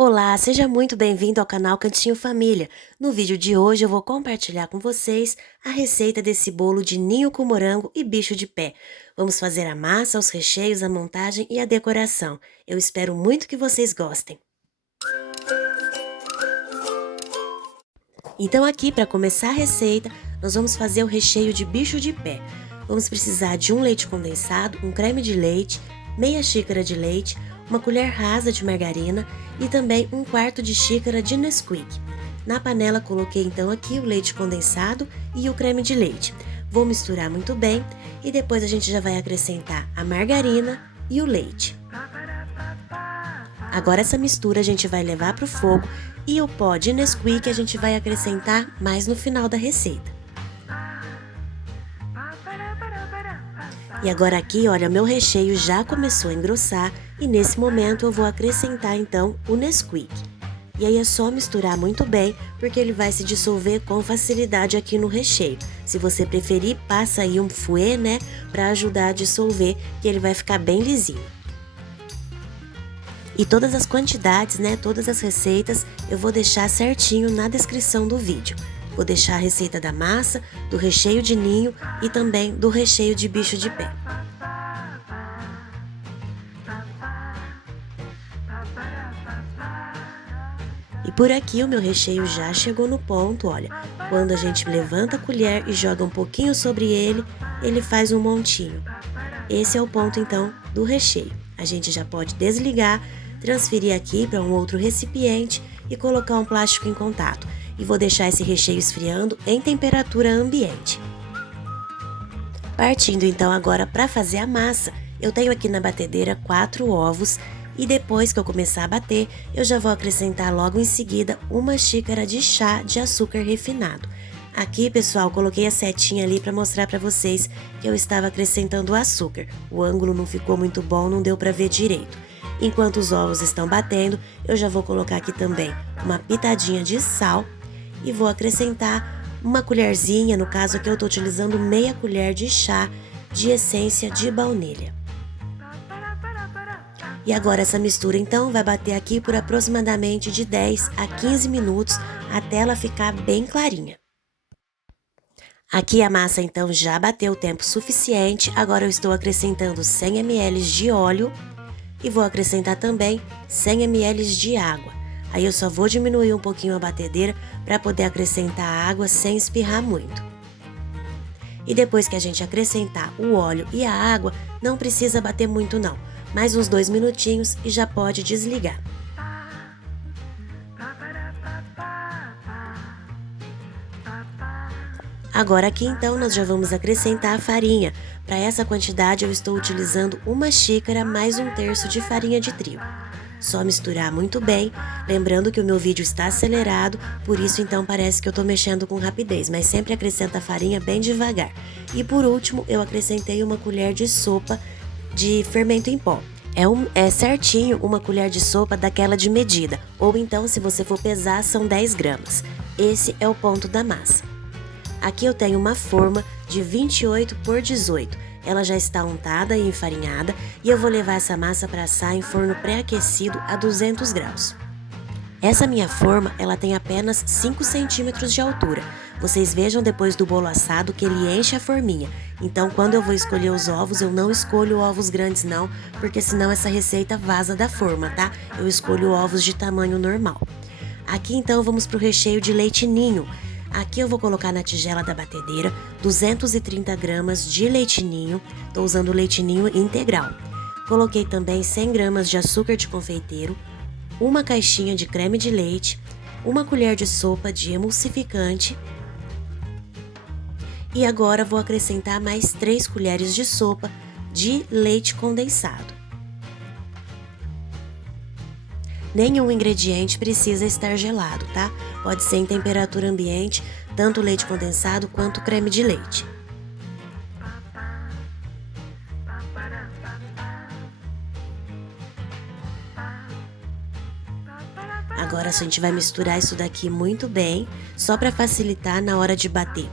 Olá, seja muito bem-vindo ao canal Cantinho Família. No vídeo de hoje eu vou compartilhar com vocês a receita desse bolo de ninho com morango e bicho de pé. Vamos fazer a massa, os recheios, a montagem e a decoração. Eu espero muito que vocês gostem. Então aqui, para começar a receita, nós vamos fazer o recheio de bicho de pé. Vamos precisar de um leite condensado, um creme de leite, meia xícara de leite, uma colher rasa de margarina e também um quarto de xícara de Nesquik. Na panela coloquei então aqui o leite condensado e o creme de leite. Vou misturar muito bem e depois a gente já vai acrescentar a margarina e o leite. Agora essa mistura a gente vai levar para o fogo e o pó de Nesquik a gente vai acrescentar mais no final da receita. E agora aqui, olha, meu recheio já começou a engrossar e nesse momento eu vou acrescentar então o Nesquik. E aí é só misturar muito bem, porque ele vai se dissolver com facilidade aqui no recheio. Se você preferir, passa aí um fouet, né, para ajudar a dissolver, que ele vai ficar bem lisinho. E todas as quantidades, né, todas as receitas, eu vou deixar certinho na descrição do vídeo. Vou deixar a receita da massa, do recheio de ninho e também do recheio de bicho de pé. E por aqui o meu recheio já chegou no ponto, olha. Quando a gente levanta a colher e joga um pouquinho sobre ele, ele faz um montinho. Esse é o ponto então do recheio. A gente já pode desligar, transferir aqui para um outro recipiente e colocar um plástico em contato. E vou deixar esse recheio esfriando em temperatura ambiente. Partindo então agora para fazer a massa, eu tenho aqui na batedeira 4 ovos e depois que eu começar a bater, eu já vou acrescentar logo em seguida uma xícara de chá de açúcar refinado. Aqui, pessoal, coloquei a setinha ali para mostrar para vocês que eu estava acrescentando o açúcar. O ângulo não ficou muito bom, não deu para ver direito. Enquanto os ovos estão batendo, eu já vou colocar aqui também uma pitadinha de sal e vou acrescentar uma colherzinha, no caso aqui eu estou utilizando meia colher de chá de essência de baunilha. E agora essa mistura então vai bater aqui por aproximadamente de 10 a 15 minutos até ela ficar bem clarinha. Aqui a massa então já bateu o tempo suficiente, agora eu estou acrescentando 100 ml de óleo e vou acrescentar também 100 ml de água. Aí eu só vou diminuir um pouquinho a batedeira para poder acrescentar a água sem espirrar muito. E depois que a gente acrescentar o óleo e a água, não precisa bater muito não, mais uns 2 minutinhos e já pode desligar. Agora aqui então nós já vamos acrescentar a farinha. Para essa quantidade eu estou utilizando uma xícara mais 1/3 de farinha de trigo. Só misturar muito bem, lembrando que o meu vídeo está acelerado, por isso então parece que eu estou mexendo com rapidez, mas sempre acrescenta a farinha bem devagar. E por último eu acrescentei uma colher de sopa de fermento em pó. É certinho uma colher de sopa daquela de medida, ou então se você for pesar são 10 gramas. Esse é o ponto da massa. Aqui eu tenho uma forma de 28 por 18. Ela já está untada e enfarinhada e eu vou levar essa massa para assar em forno pré-aquecido a 200 graus. Essa minha forma, ela tem apenas 5 centímetros de altura. Vocês vejam depois do bolo assado que ele enche a forminha. Então quando eu vou escolher os ovos, eu não escolho ovos grandes não, porque senão essa receita vaza da forma, tá? Eu escolho ovos de tamanho normal. Aqui então vamos para o recheio de leite ninho. Aqui eu vou colocar na tigela da batedeira 230 gramas de leite ninho, estou usando leite ninho integral. Coloquei também 100 gramas de açúcar de confeiteiro, uma caixinha de creme de leite, uma colher de sopa de emulsificante e agora vou acrescentar mais 3 colheres de sopa de leite condensado. Nenhum ingrediente precisa estar gelado, tá? Pode ser em temperatura ambiente, tanto o leite condensado quanto o creme de leite. Agora a gente vai misturar isso daqui muito bem, só para facilitar na hora de bater.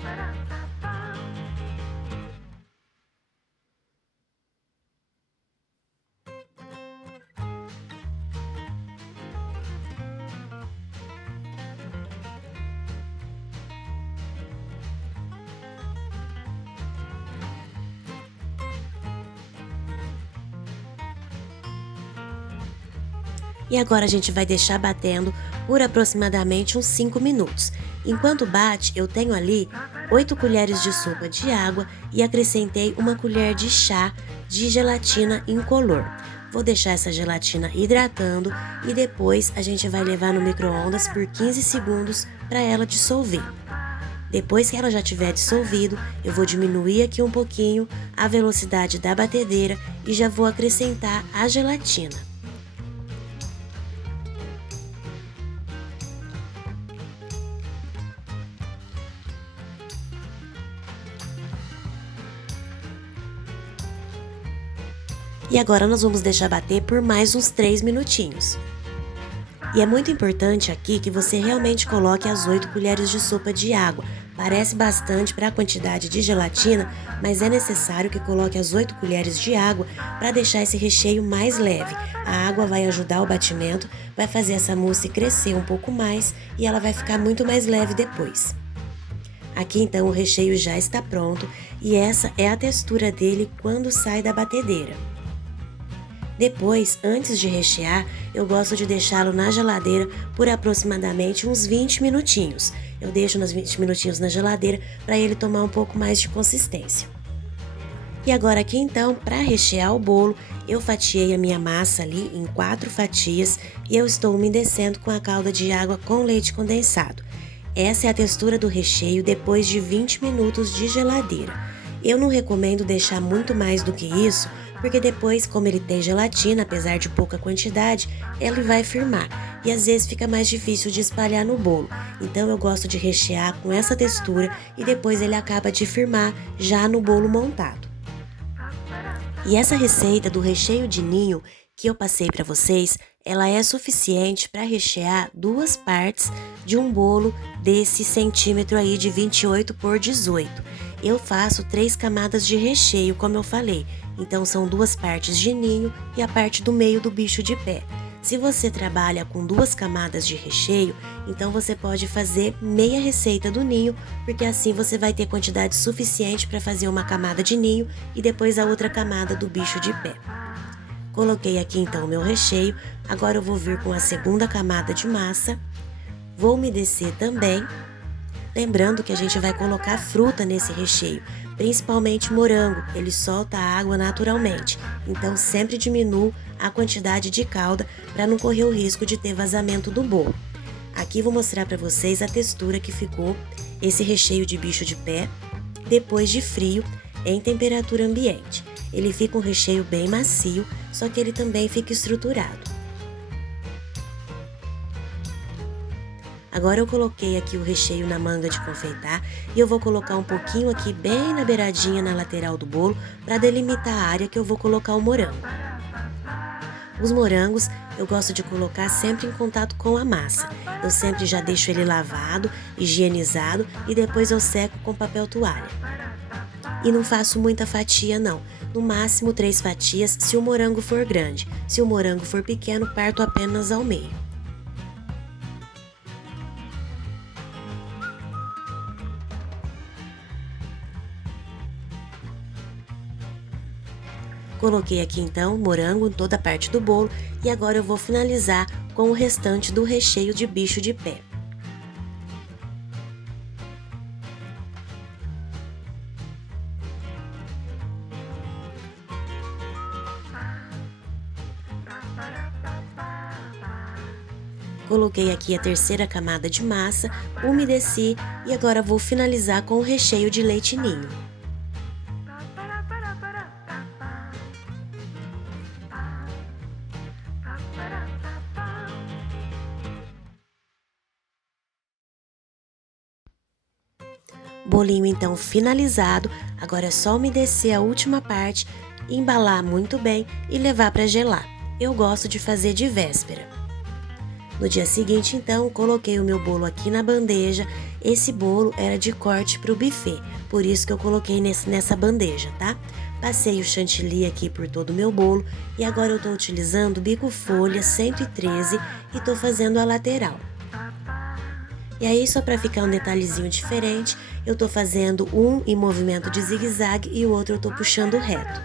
E agora a gente vai deixar batendo por aproximadamente uns 5 minutos. Enquanto bate, eu tenho ali 8 colheres de sopa de água e acrescentei uma colher de chá de gelatina incolor. Vou deixar essa gelatina hidratando e depois a gente vai levar no micro-ondas por 15 segundos para ela dissolver. Depois que ela já tiver dissolvido, eu vou diminuir aqui um pouquinho a velocidade da batedeira e já vou acrescentar a gelatina. E agora nós vamos deixar bater por mais uns 3 minutinhos. E é muito importante aqui que você realmente coloque as 8 colheres de sopa de água. Parece bastante para a quantidade de gelatina, mas é necessário que coloque as 8 colheres de água para deixar esse recheio mais leve. A água vai ajudar o batimento, vai fazer essa mousse crescer um pouco mais e ela vai ficar muito mais leve depois. Aqui então o recheio já está pronto e essa é a textura dele quando sai da batedeira. Depois, antes de rechear, eu gosto de deixá-lo na geladeira por aproximadamente uns 20 minutinhos. Eu deixo uns 20 minutinhos na geladeira para ele tomar um pouco mais de consistência. E agora aqui então, para rechear o bolo, eu fatiei a minha massa ali em 4 fatias e eu estou umedecendo com a calda de água com leite condensado. Essa é a textura do recheio depois de 20 minutos de geladeira. Eu não recomendo deixar muito mais do que isso, porque depois, como ele tem gelatina, apesar de pouca quantidade, ele vai firmar e às vezes fica mais difícil de espalhar no bolo. Então eu gosto de rechear com essa textura e depois ele acaba de firmar já no bolo montado. E essa receita do recheio de ninho que eu passei para vocês, ela é suficiente para rechear 2 partes de um bolo desse centímetro aí de 28 por 18. Eu faço 3 camadas de recheio, como eu falei. Então são 2 partes de ninho e a parte do meio do bicho de pé. Se você trabalha com 2 camadas de recheio, então você pode fazer meia receita do ninho, porque assim você vai ter quantidade suficiente para fazer uma camada de ninho e depois a outra camada do bicho de pé. Coloquei aqui então o meu recheio, agora eu vou vir com a segunda camada de massa, vou umedecer também. Lembrando que a gente vai colocar fruta nesse recheio, principalmente morango, ele solta a água naturalmente, então sempre diminuo a quantidade de calda para não correr o risco de ter vazamento do bolo. Aqui vou mostrar para vocês a textura que ficou esse recheio de bicho de pé depois de frio em temperatura ambiente. Ele fica um recheio bem macio, só que ele também fica estruturado. Agora eu coloquei aqui o recheio na manga de confeitar e eu vou colocar um pouquinho aqui bem na beiradinha, na lateral do bolo, para delimitar a área que eu vou colocar o morango. Os morangos eu gosto de colocar sempre em contato com a massa. Eu sempre já deixo ele lavado, higienizado e depois eu seco com papel toalha. E não faço muita fatia não, no máximo 3 fatias se o morango for grande. Se o morango for pequeno, parto apenas ao meio. Coloquei aqui então morango em toda a parte do bolo e agora eu vou finalizar com o restante do recheio de bicho de pé. Coloquei aqui a terceira camada de massa, umedeci e agora vou finalizar com o recheio de leite ninho. Bolinho então finalizado, agora é só umedecer a última parte, embalar muito bem e levar para gelar. Eu gosto de fazer de véspera. No dia seguinte então, coloquei o meu bolo aqui na bandeja. Esse bolo era de corte para o buffet, por isso que eu coloquei nessa bandeja, tá? Passei o chantilly aqui por todo o meu bolo e agora eu tô utilizando bico folha 113 e tô fazendo a lateral. E aí, só para ficar um detalhezinho diferente, eu tô fazendo um em movimento de zigue-zague e o outro eu tô puxando reto.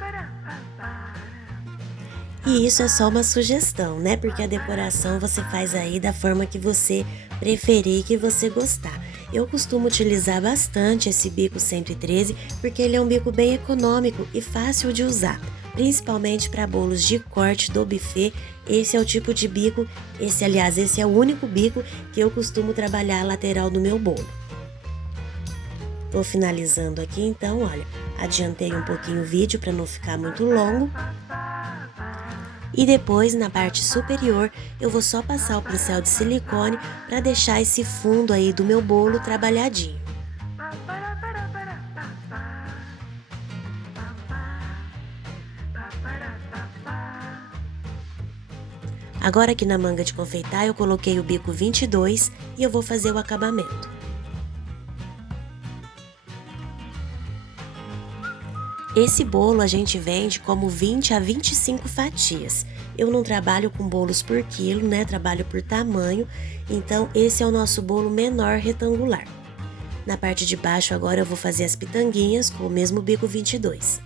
E isso é só uma sugestão, né? Porque a decoração você faz aí da forma que você preferir, que você gostar. Eu costumo utilizar bastante esse bico 113 porque ele é um bico bem econômico e fácil de usar, principalmente para bolos de corte do buffet. Esse é o tipo de bico, esse é o único bico que eu costumo trabalhar a lateral do meu bolo. Tô finalizando aqui então, olha, adiantei um pouquinho o vídeo para não ficar muito longo. E depois, na parte superior, eu vou só passar o pincel de silicone para deixar esse fundo aí do meu bolo trabalhadinho. Agora aqui na manga de confeitar eu coloquei o bico 22 e eu vou fazer o acabamento. Esse bolo a gente vende como 20 a 25 fatias. Eu não trabalho com bolos por quilo, né? Trabalho por tamanho, então esse é o nosso bolo menor retangular. Na parte de baixo agora eu vou fazer as pitanguinhas com o mesmo bico 22.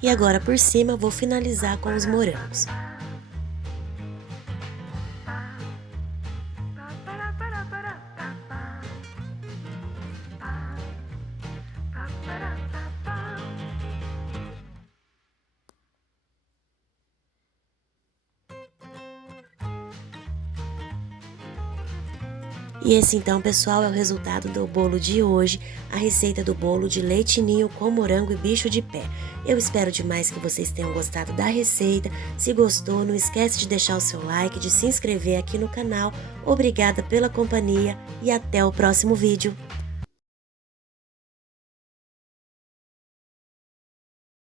E agora por cima eu vou finalizar com os morangos. E esse então, pessoal, é o resultado do bolo de hoje, a receita do bolo de leite ninho com morango e bicho de pé. Eu espero demais que vocês tenham gostado da receita. Se gostou, não esquece de deixar o seu like, de se inscrever aqui no canal. Obrigada pela companhia e até o próximo vídeo.